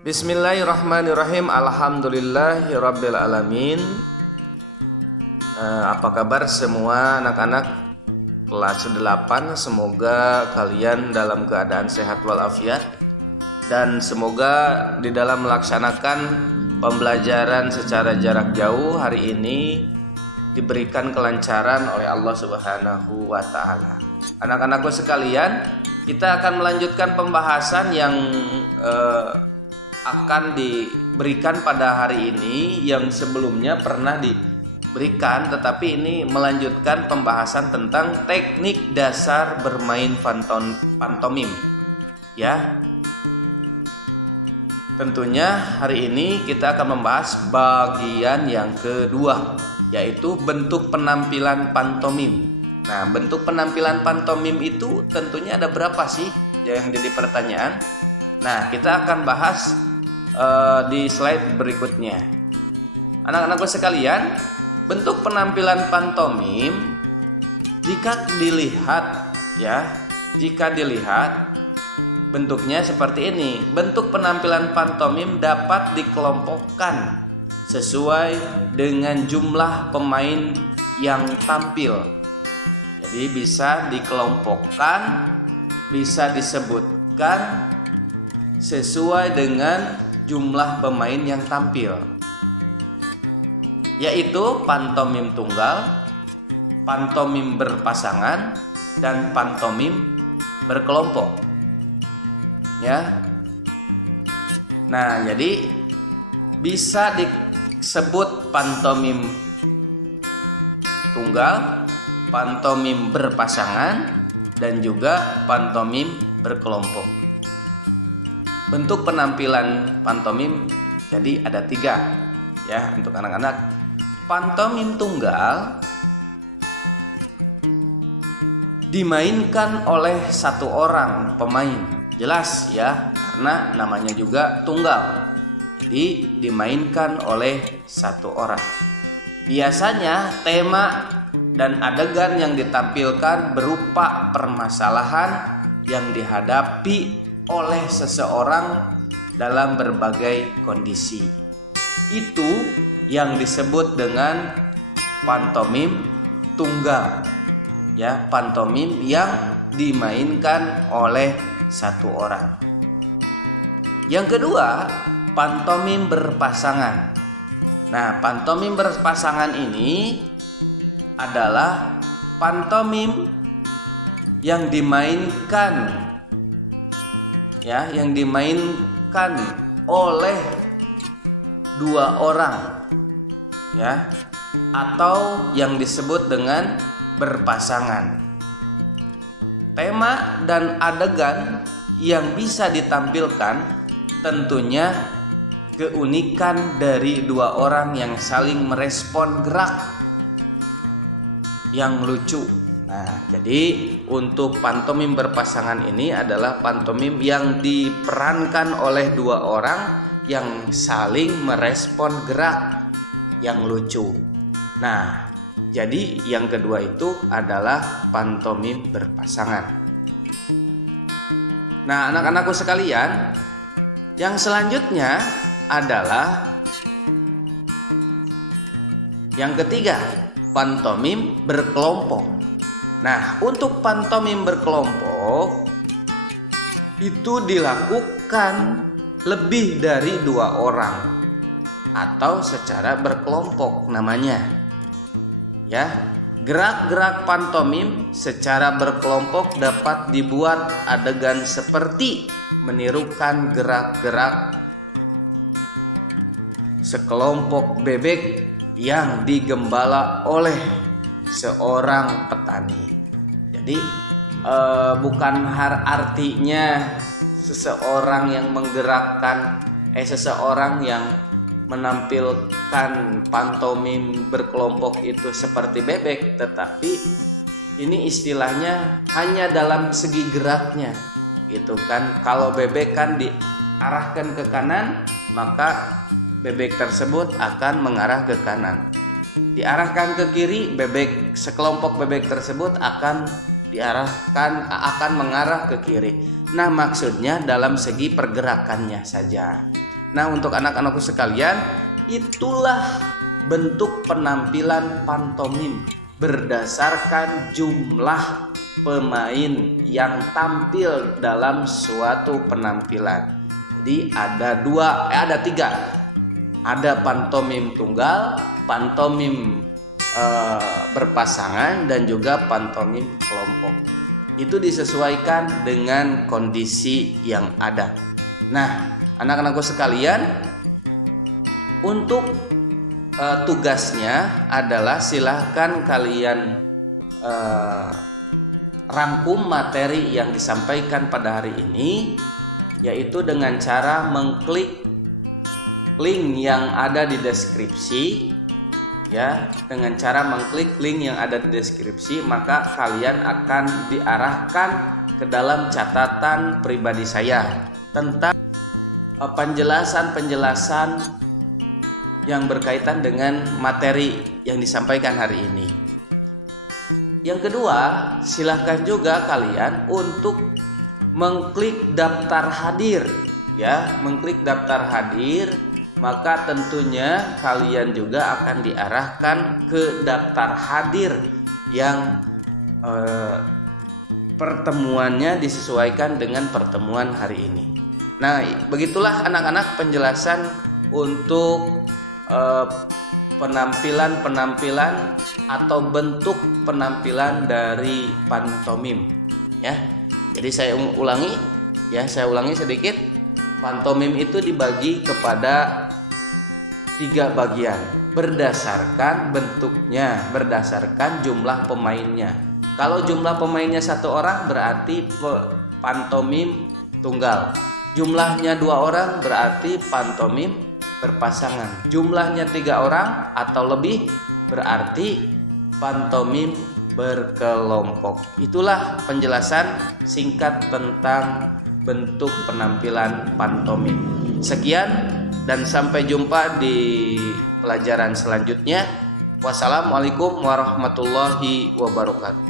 Bismillahirrahmanirrahim. Alhamdulillahirabbil alamin. Apa kabar semua anak-anak kelas 8? Semoga kalian dalam keadaan sehat walafiat dan semoga di dalam melaksanakan pembelajaran secara jarak jauh hari ini diberikan kelancaran oleh Allah Subhanahu wa taala. Anak-anakku sekalian, kita akan melanjutkan pembahasan yang akan diberikan pada hari ini yang sebelumnya pernah diberikan, tetapi ini melanjutkan pembahasan tentang teknik dasar bermain pantomim. Ya. Tentunya hari ini kita akan membahas bagian yang kedua, yaitu bentuk penampilan pantomim. Nah, bentuk penampilan pantomim itu tentunya ada berapa sih yang jadi pertanyaan? Nah, kita akan bahas di slide berikutnya. Anak-anakku sekalian, bentuk penampilan pantomim jika dilihat bentuknya seperti ini. Bentuk penampilan pantomim dapat dikelompokkan sesuai dengan jumlah pemain yang tampil. Jadi bisa dikelompokkan, bisa disebutkan sesuai dengan jumlah pemain yang tampil, yaitu pantomim tunggal, pantomim berpasangan, dan pantomim berkelompok. Ya. Nah, jadi bisa disebut pantomim tunggal, pantomim berpasangan, dan juga pantomim berkelompok. Bentuk penampilan pantomim jadi ada 3 ya untuk anak-anak. Pantomim tunggal dimainkan oleh satu orang pemain, jelas ya, karena namanya juga tunggal. Jadi dimainkan oleh satu orang. Biasanya tema dan adegan yang ditampilkan berupa permasalahan yang dihadapi oleh seseorang dalam berbagai kondisi. Itu yang disebut dengan pantomim tunggal. Ya, pantomim yang dimainkan oleh satu orang. Yang kedua, pantomim berpasangan. Nah, pantomim berpasangan ini adalah pantomim yang dimainkan oleh 2 orang ya, atau yang disebut dengan berpasangan. Tema dan adegan yang bisa ditampilkan tentunya keunikan dari 2 orang yang saling merespon gerak yang lucu. Nah, jadi untuk pantomim berpasangan ini adalah pantomim yang diperankan oleh 2 orang yang saling merespon gerak yang lucu. Nah, jadi yang kedua itu adalah pantomim berpasangan. Nah, anak-anakku sekalian, yang selanjutnya adalah yang ketiga, pantomim berkelompok. Nah, untuk pantomim berkelompok itu dilakukan lebih dari 2 orang atau secara berkelompok namanya. Ya, gerak-gerak pantomim secara berkelompok dapat dibuat adegan seperti menirukan gerak-gerak sekelompok bebek yang digembala oleh seorang petani. Jadi bukan artinya seseorang yang seseorang yang menampilkan pantomim berkelompok itu seperti bebek, tetapi ini istilahnya hanya dalam segi geraknya. Itu kan, kalau bebek kan diarahkan ke kanan, maka bebek tersebut akan mengarah ke kanan. Diarahkan ke kiri, sekelompok bebek tersebut akan mengarah ke kiri. Nah, maksudnya dalam segi pergerakannya saja. Nah, untuk anak-anakku sekalian, itulah bentuk penampilan pantomim berdasarkan jumlah pemain yang tampil dalam suatu penampilan. Jadi ada tiga. Ada pantomim tunggal, pantomim berpasangan, dan juga pantomim kelompok. Itu disesuaikan dengan kondisi yang ada. Nah, anak-anakku sekalian, untuk tugasnya adalah silahkan kalian rangkum materi yang disampaikan pada hari ini, yaitu dengan cara mengklik link yang ada di deskripsi. Ya, dengan cara mengklik link yang ada di deskripsi, maka kalian akan diarahkan ke dalam catatan pribadi saya tentang penjelasan yang berkaitan dengan materi yang disampaikan hari ini. Yang kedua, silahkan juga kalian untuk mengklik daftar hadir, ya, mengklik daftar hadir. Maka tentunya kalian juga akan diarahkan ke daftar hadir yang pertemuannya disesuaikan dengan pertemuan hari ini. Nah, begitulah anak-anak penjelasan untuk penampilan atau bentuk penampilan dari pantomim, ya. Jadi saya ulangi sedikit. Pantomim itu dibagi kepada 3 bagian berdasarkan bentuknya, berdasarkan jumlah pemainnya. Kalau jumlah pemainnya 1 orang berarti pantomim tunggal. Jumlahnya 2 orang berarti pantomim berpasangan. Jumlahnya 3 orang atau lebih berarti pantomim berkelompok. Itulah penjelasan singkat tentang bentuk penampilan pantomim. Sekian dan sampai jumpa di pelajaran selanjutnya. Wassalamualaikum warahmatullahi wabarakatuh.